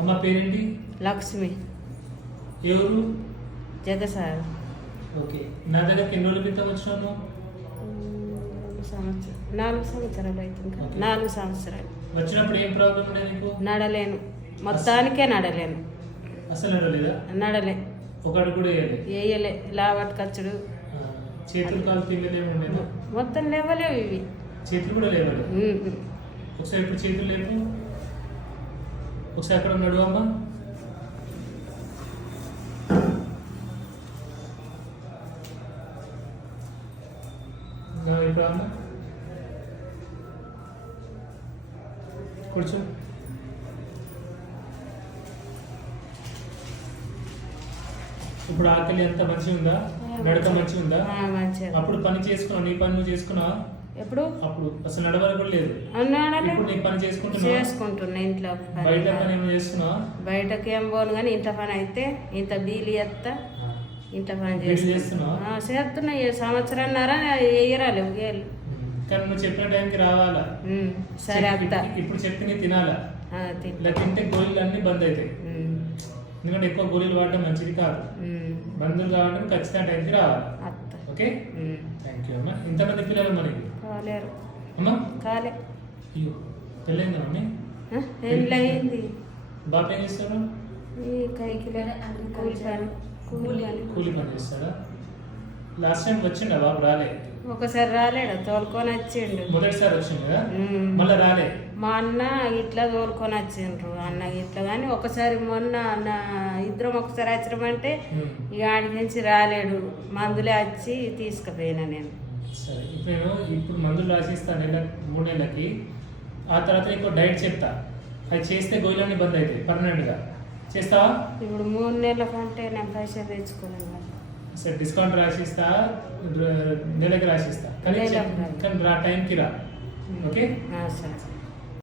అమ్మ పేరేంటి? లక్ష్మి. ఎవరు? జగసార్. ఓకే. నా దగ్గరికి ఎన్ని రోజుల క్రితం వచ్చినాము? 4 సంవత్సరాలు అవుతుంది. 4 సంవత్సరాలు. వచ్చినప్పుడు ఏం ప్రాబ్లం ఉండే నీకు? నడలేను, మొత్తానికే నడలేను. అసలు నడలేదా? నడలే, ఒకటి కూడా వేయలే. లావట్ ఖర్చుడు, చేతులు కాలు తిమ్మలేము ఉండేదా? మొత్తం లేవలేవు ఇవి. చేతులు కూడా లేవలేవు. ఒకసారి ఇప్పుడు చేతులు లేవు, ఒకసారి అక్కడ ఉన్నాడు అమ్మ. ఇప్పుడు అమ్మ కూర్చో. ఇప్పుడు ఆకలి ఎంత మంచిగా ఉందా? నడక మంచిగా ఉందా? అప్పుడు పని చేసుకున్నావు, నీ పని నువ్వు చేసుకున్నావా? ఎప్పుడు? అప్పుడు అసలు నడవని కూడా లేదు. ఇప్పుడు నీ పని చేసుకుంటున్నా. ఇంట్లో బయట పని ఏమో చేస్తున్నావా? బయటకి ఏం పోను కానీ ఇంట్లో పని అయితే ఇంత బీలి ఎత్తా, ఇంట్లో పని చేస్తున్నావా? చేస్తున్నా. 1 సంవత్సరంన్నర వేయరాలి. కానీ నువ్వు చెప్పిన టైంకి రావాలా? సరే అత్త. ఇప్పుడు చెప్తే తినాలా? ఇలా తింటే గోళీలు అన్ని బంద్ అవుతాయి. ఎందుకంటే ఎక్కువ గోళీలు వాడడం మంచిది కాదు. బంధువులు కావడం ఖచ్చితంగా టైంకి రావాలి. ఓకే, థ్యాంక్ యూ అమ్మా. ఇంతమంది పిల్లలు మనకి కాలేరు అమ్మా? కాలే. అయ్యో, పెళ్ళైందా మమ్మీ? పెళ్ళయింది. బాబు ఏం చేస్తారు? కూలి పని చేస్తారా? లాస్ట్ టైం వచ్చిండా బాబు? రాలే. ఒకసారి రాలేడు, తోలుకొని వచ్చిండు. మొదటిసారి వచ్చిండు కదా, మళ్ళీ రాలే. మా అన్న ఇట్లా తోలుకొని వచ్చిండ్రు. అన్న ఇట్లా కానీ ఒకసారి మొన్న ఇద్దరం ఒకసారి వచ్చినామంటే ఇక ఆడి నుంచి రాలేడు. మందులే వచ్చి తీసుకుపోయినా నేను. సరే, ఇప్పుడు మందులు రాసిస్తాను 3 నెలలకి. ఆ తర్వాత ఇంకో డైట్ చెప్తా, అది చేస్తే గోళీలన్నీ బంద్ అవుతాయి పర్మనెంట్గా. చేస్తావా? ఇప్పుడు 3 నెలల కంటే నేను పైసలు తెచ్చుకోలేను. సరే, డిస్కౌంట్ రాసిస్తా, నెలకి రాసిస్తా, కానీ టైంకి రా. ఓకే, సరే.